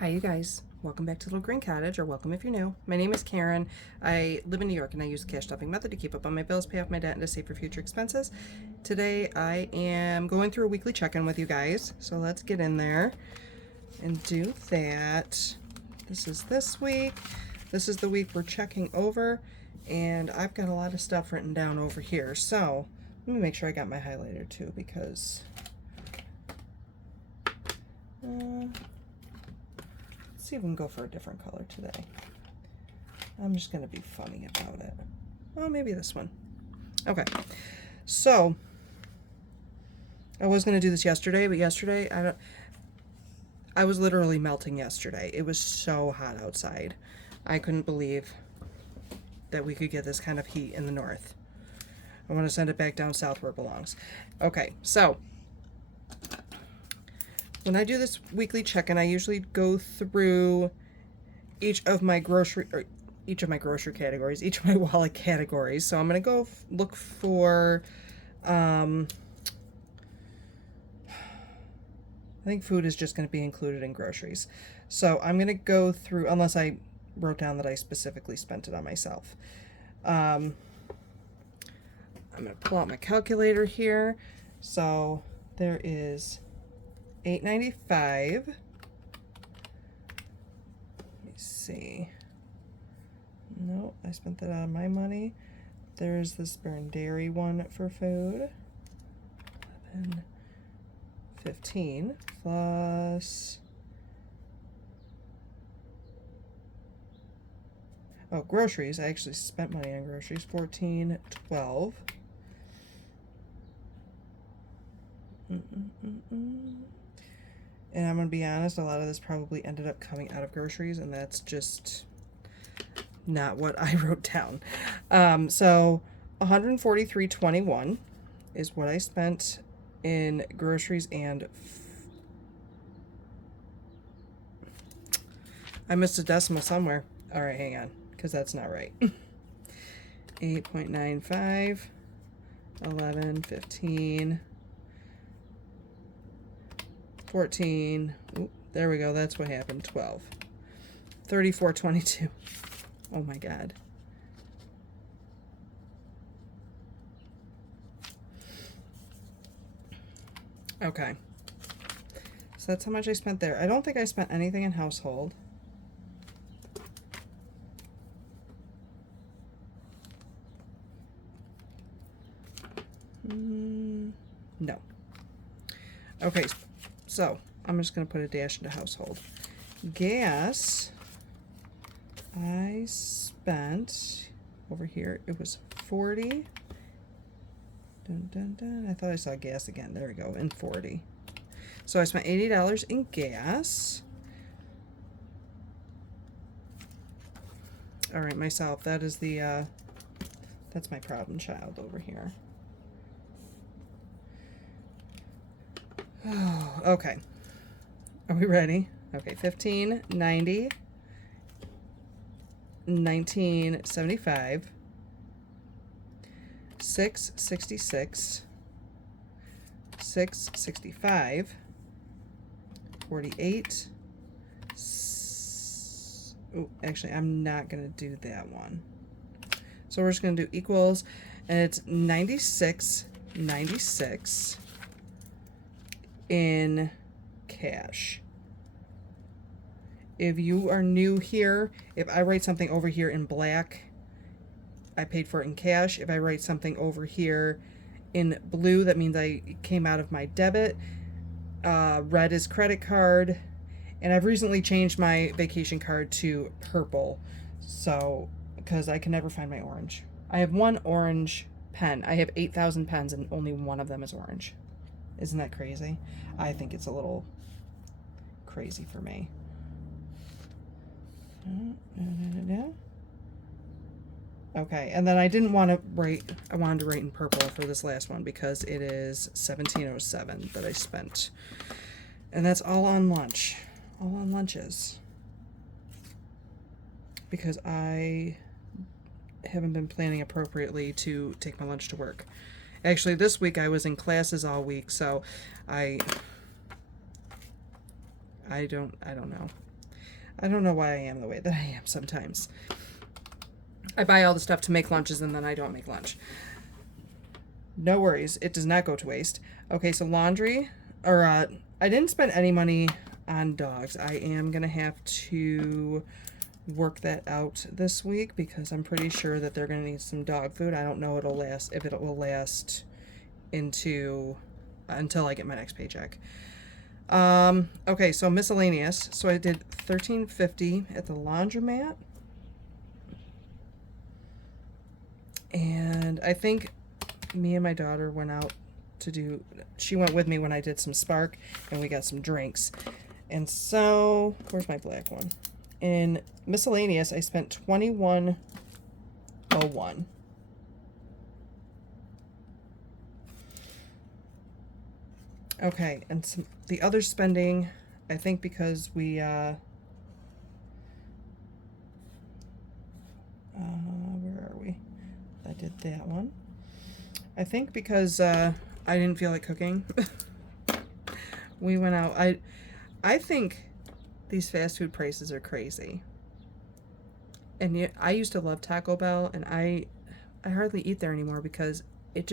Hi you guys, welcome back to Little Green Cottage, or welcome if you're new. My name is Karen. I live in New York and I use the cash stuffing method to keep up on my bills, pay off my debt, and to save for future expenses. Today I am going through a weekly check-in with you guys, so let's get in there and do that. This is this week. This is the week we're checking over, and I've got a lot of stuff written down over here, so let me make sure I got my highlighter too, because see if we can go for a different color today. I'm just going to be funny about it. Oh, maybe this one. Okay. So, I was going to do this yesterday, but yesterday, I was literally melting yesterday. It was so hot outside. I couldn't believe that we could get this kind of heat in the north. I want to send it back down south where it belongs. Okay, so when I do this weekly check-in, I usually go through each of my grocery categories, each of my wallet categories. So I'm going to go look for, I think food is just going to be included in groceries. So I'm going to go through, unless I wrote down that I specifically spent it on myself. I'm going to pull out my calculator here. So there is $8.95. Let me see. No, I spent that out of my money. There's this Burn Dairy one for food. 15 plus. Oh, groceries. I actually spent money on groceries. 14, 12. And I'm going to be honest, a lot of this probably ended up coming out of groceries, and that's just not what I wrote down. So $143.21 is what I spent in groceries, and I missed a decimal somewhere. All right, hang on, because that's not right. 8.95, 11, 15, 14, ooh, there we go, that's what happened, 12, 34.22. Oh my god. Okay, so that's how much I spent there. I don't think I spent anything in household. No. Okay, so I'm just going to put a dash into household. Gas, I spent over here, it was 40. Dun, dun, dun. I thought I saw gas again. There we go, and 40. So I spent $80 in gas. All right, myself, that is the, that's my problem child over here. Oh, okay. Are we ready? Okay, 15.90, 19.75, 6.66, 6.65, 48. Oh, actually, I'm not gonna do that one. So we're just gonna do equals, and it's 96.96 in cash. If you are new here, if I write something over here in black, I paid for it in cash. If I write something over here in blue, that means I came out of my debit. Red is credit card. And I've recently changed my vacation card to purple, so because I can never find my orange. I have one orange pen. I have 8,000 pens and only one of them is orange. Isn't that crazy? I think it's a little crazy for me. Okay, and then I didn't want to write, I wanted to write in purple for this last one because it is $17.07 that I spent. And that's all on lunch. All on lunches. Because I haven't been planning appropriately to take my lunch to work. Actually, this week I was in classes all week, so I don't know. I don't know why I am the way that I am sometimes. I buy all the stuff to make lunches and then I don't make lunch. No worries. It does not go to waste. Okay, so laundry, or I didn't spend any money on dogs. I am going to have to work that out this week because I'm pretty sure that they're going to need some dog food. I don't know if it will last until I get my next paycheck. Okay, so miscellaneous. So I did $13.50 at the laundromat. And I think me and my daughter went out she went with me when I did some Spark and we got some drinks. And so, where's my black one? In miscellaneous, I spent $21.01. Okay, and the other spending, I think because we, where are we? I did that one. I think because I didn't feel like cooking, we went out. I think these fast food prices are crazy. And yet, I used to love Taco Bell, and I hardly eat there anymore because it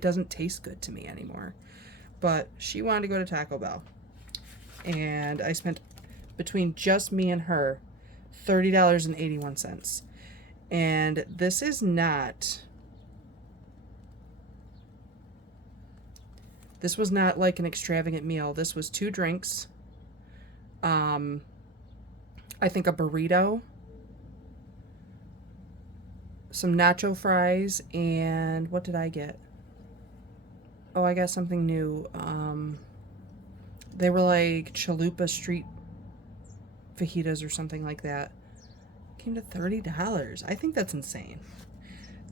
doesn't taste good to me anymore. But she wanted to go to Taco Bell, and I spent, between just me and her, $30.81. And this is not, this was not like an extravagant meal. This was 2 drinks, I think a burrito, some nacho fries, and what did I get? Oh, I got something new. They were like chalupa street fajitas or something like that. Came to $30. I think that's insane.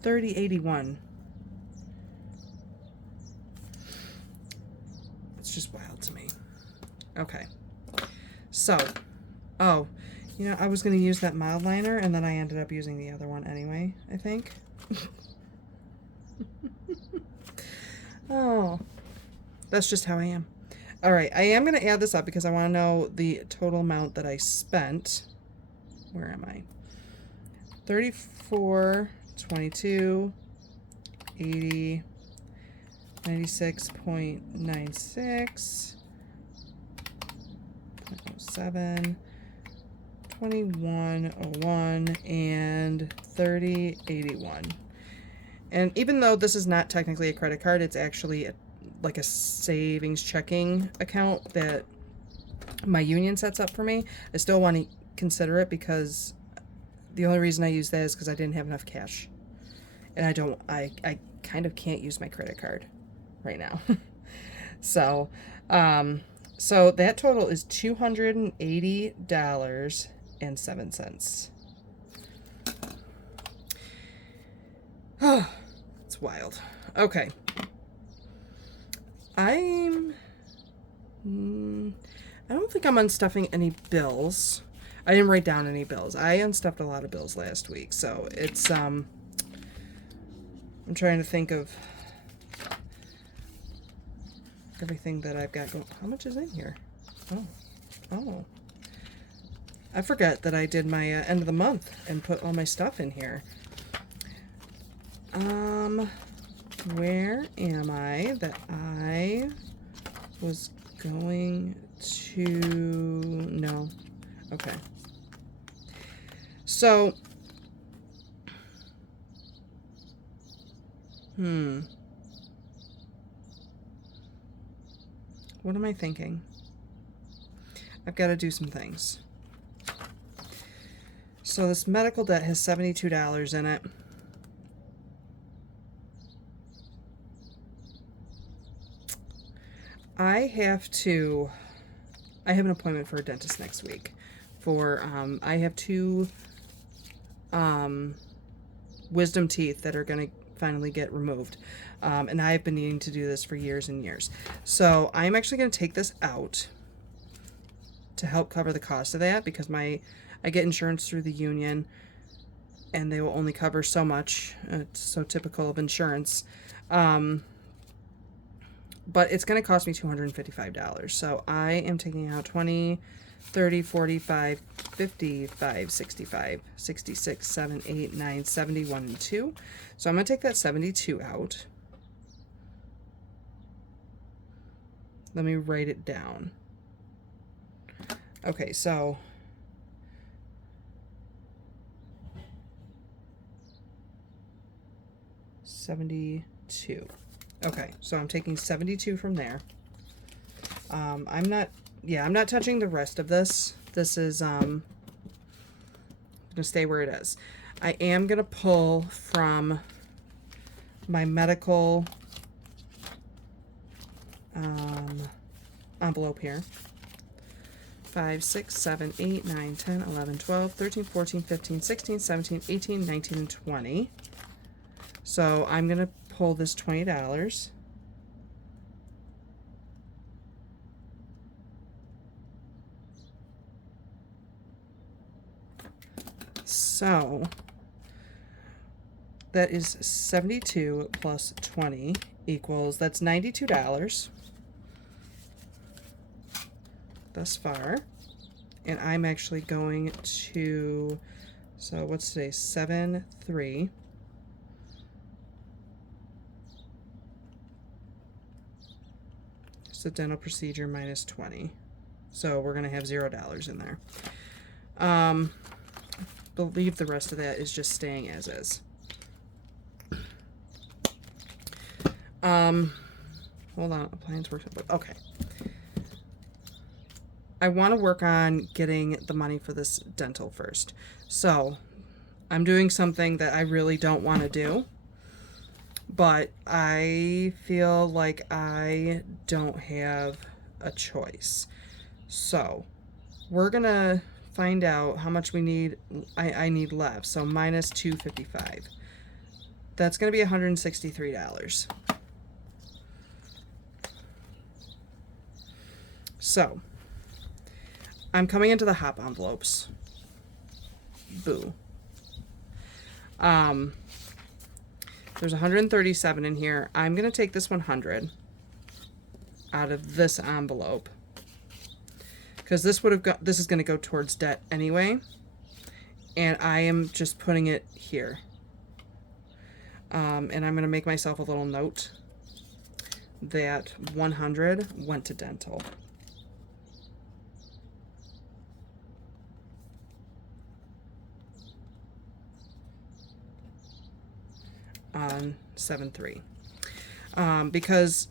$30.81. It's just wild to me. Okay. So, oh, I was going to use that mild liner, and then I ended up using the other one anyway, I think. Oh, that's just how I am. All right, I am going to add this up because I want to know the total amount that I spent. Where am I? 34, 22, 80, 96.96, 0.07, 21.01, and 30.81. And even though this is not technically a credit card, it's actually like a savings checking account that my union sets up for me. I still want to consider it because the only reason I use that is because I didn't have enough cash. And I kind of can't use my credit card right now. So that total is $280.07. Oh, it's wild. Okay. I don't think I'm unstuffing any bills. I didn't write down any bills. I unstuffed a lot of bills last week, so it's I'm trying to think of everything that I've got going. How much is in here? Oh. I forgot that I did my end of the month and put all my stuff in here. Where am I that I was going to... No. Okay. So, what am I thinking? I've got to do some things. So this medical debt has $72 in it. I have an appointment for a dentist next week I have 2 wisdom teeth that are going to finally get removed. And I've been needing to do this for years and years. So I'm actually going to take this out to help cover the cost of that because I get insurance through the union and they will only cover so much. It's so typical of insurance. But it's going to cost me $255. So I am taking out 20, 30, 45, 55, 65, 66, 7, 8, 9, 71, and 2. So I'm going to take that 72 out. Let me write it down. Okay, so $72. Okay, so I'm taking 72 from there. I'm not touching the rest of this. This is gonna stay where it is. I am gonna pull from my medical envelope here. 5, 6, 7, 8, 9, 10, 11, 12, 13, 14, 15, 16, 17, 18, 19, and 20. So I'm going to pull this $20. So that is 72 plus 20 equals, that's $92 thus far. And I'm actually going to, so what's today, 7/3. So dental procedure minus 20. So we're going to have $0 in there. Believe the rest of that is just staying as is. Hold on, appliance works. Okay. I want to work on getting the money for this dental first. So I'm doing something that I really don't want to do, but I feel like I don't have a choice. So we're going to find out how much we need. I need left. So minus $255. That's going to be $163. So I'm coming into the hop envelopes. Boo. There's 137 in here. I'm going to take this 100 out of this envelope, because this would have got, this is going to go towards debt anyway, and I am just putting it here. And I'm going to make myself a little note that 100 went to dental. On 7/3, because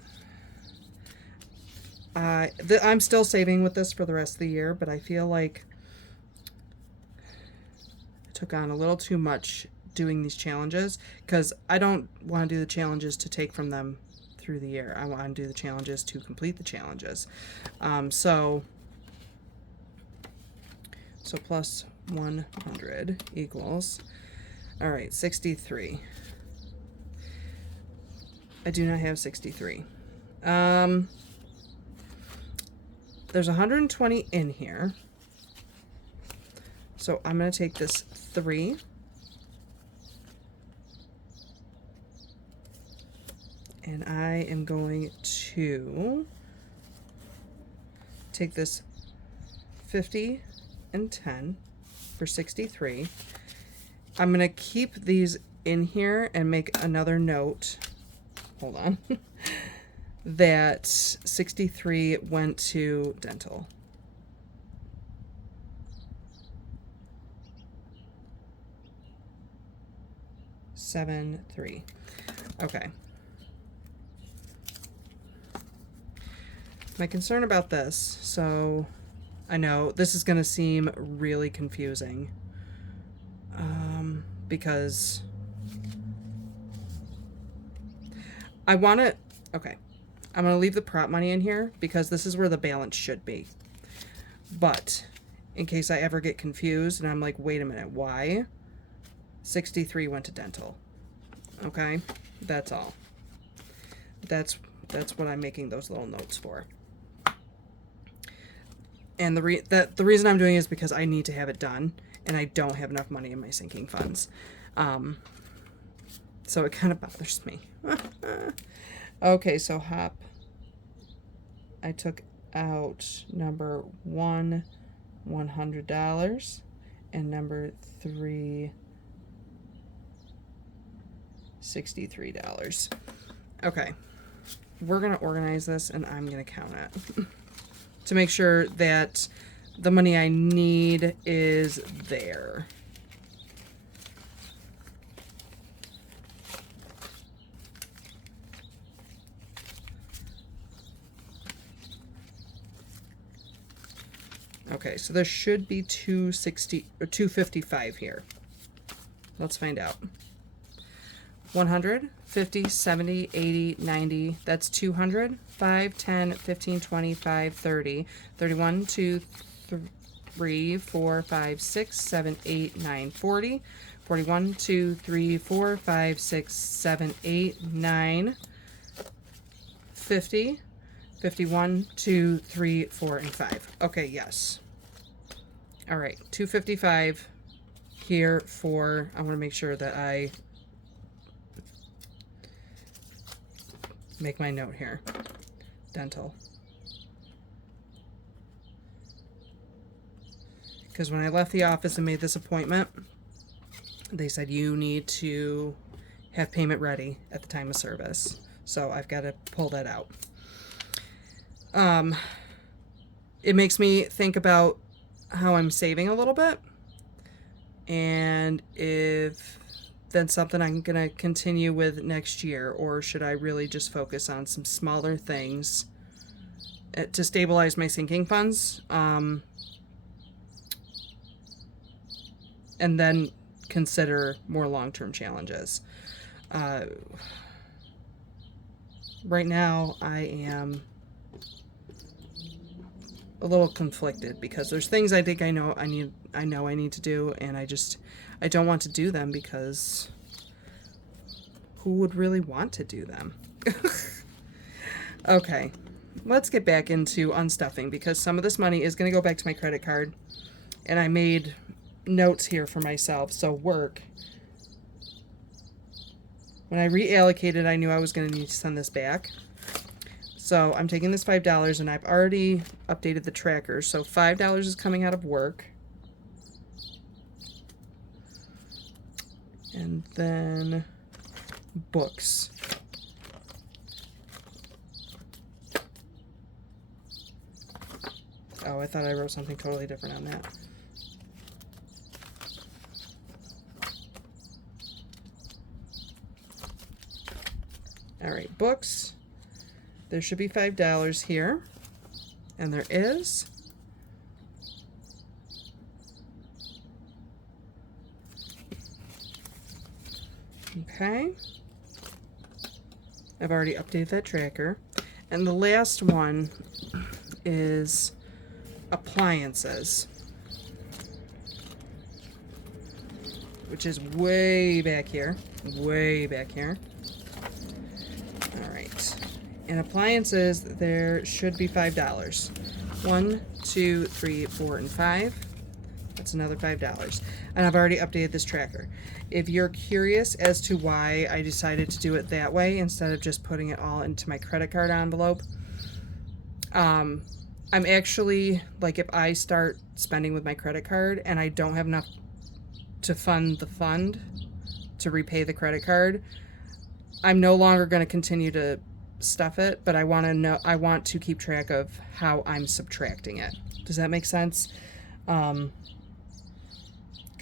I'm still saving with this for the rest of the year, but I feel like I took on a little too much doing these challenges, because I don't want to do the challenges to take from them through the year. I want to do the challenges to complete the challenges. So plus 100 equals, all right, 63. I do not have 63. There's 120 in here. So I'm going to take this 3. And I am going to take this 50 and 10 for 63. I'm going to keep these in here and make another note. Hold on. That 63 went to dental. $7.3. Okay. My concern about this, so I know this is going to seem really confusing, because I want to, okay, I'm going to leave the prop money in here because this is where the balance should be. But in case I ever get confused and I'm like, wait a minute, why? 63 went to dental. Okay, that's all. That's what I'm making those little notes for. And the reason I'm doing it is because I need to have it done, and I don't have enough money in my sinking funds. So it kind of bothers me. Okay, so hop. I took out number 1, $100, and number 3, $63. Okay, we're gonna organize this and I'm gonna count it to make sure that the money I need is there. Okay, so there should be 260 or 255 here. Let's find out. 100, 50, 70, 80, 90. That's 200. 5, 10, 15, 25, 30, 31, 2, 3, 4, 5, 6, 7, 8, 9, 40. 41, 2, 3, 4, 5, 6, 7, 8, 9, 50. 51, 2, 3, 4, and 5. Okay, yes. All right, 255 here for, I want to make sure that I make my note here. Dental. Because when I left the office and made this appointment, they said you need to have payment ready at the time of service. So I've got to pull that out. It makes me think about how I'm saving a little bit, and if that's something I'm gonna continue with next year, or should I really just focus on some smaller things to stabilize my sinking funds, and then consider more long-term challenges. Right now I am a little conflicted because there's things I think I know I need to do, and I don't want to do them because who would really want to do them? Okay, let's get back into unstuffing because some of this money is going to go back to my credit card, and I made notes here for myself. So work, when I reallocated, I knew I was going to need to send this back. So I'm taking this $5, and I've already updated the tracker. So $5 is coming out of work. And then books. Oh, I thought I wrote something totally different on that. All right, books. There should be $5 here, and there is. Okay. I've already updated that tracker. And the last one is appliances, which is way back here. Way back here. All right. In appliances, there should be $5. 1, 2, 3, 4, and 5. That's another $5. And I've already updated this tracker. If you're curious as to why I decided to do it that way instead of just putting it all into my credit card envelope, I'm actually, like, if I start spending with my credit card and I don't have enough to fund the fund to repay the credit card, I'm no longer going to continue to stuff it, but I want to keep track of how I'm subtracting it. Does that make sense? Because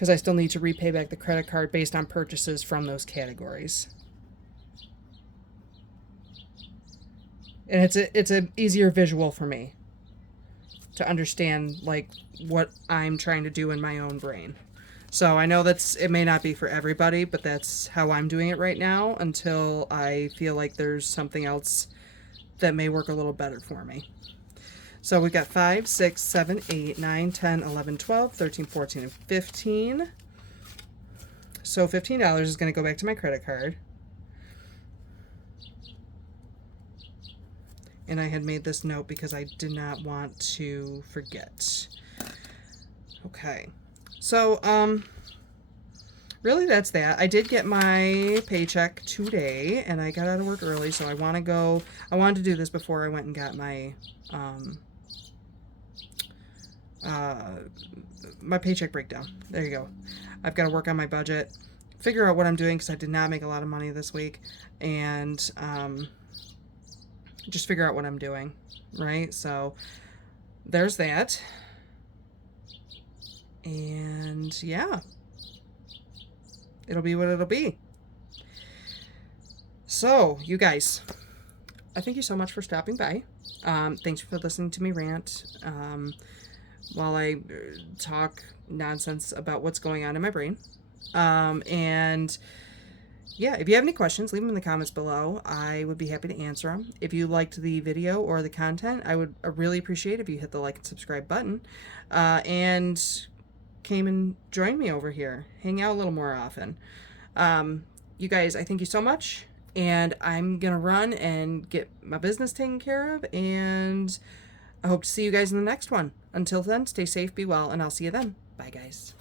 I still need to repay back the credit card based on purchases from those categories. And it's a easier visual for me to understand, like, what I'm trying to do in my own brain. So I know it may not be for everybody, but that's how I'm doing it right now until I feel like there's something else that may work a little better for me. So we've got 5, 6, 7, 8, 9, 10, 11, 12, 13, 14, and 15. So $15 is going to go back to my credit card. And I had made this note because I did not want to forget. Okay. So, really that's that. I did get my paycheck today, and I got out of work early, so I wanted to do this before I went and got my, my paycheck breakdown. There you go. I've got to work on my budget, figure out what I'm doing because I did not make a lot of money this week, and just figure out what I'm doing, right? So there's that. And yeah, it'll be what it'll be. So, you guys, I thank you so much for stopping by. Thanks for listening to me rant while I talk nonsense about what's going on in my brain. And yeah, if you have any questions, leave them in the comments below. I would be happy to answer them. If you liked the video or the content, I would really appreciate if you hit the like and subscribe button. And came and joined me over here. Hang out a little more often. You guys, I thank you so much. And I'm going to run and get my business taken care of. And I hope to see you guys in the next one. Until then, stay safe, be well, and I'll see you then. Bye, guys.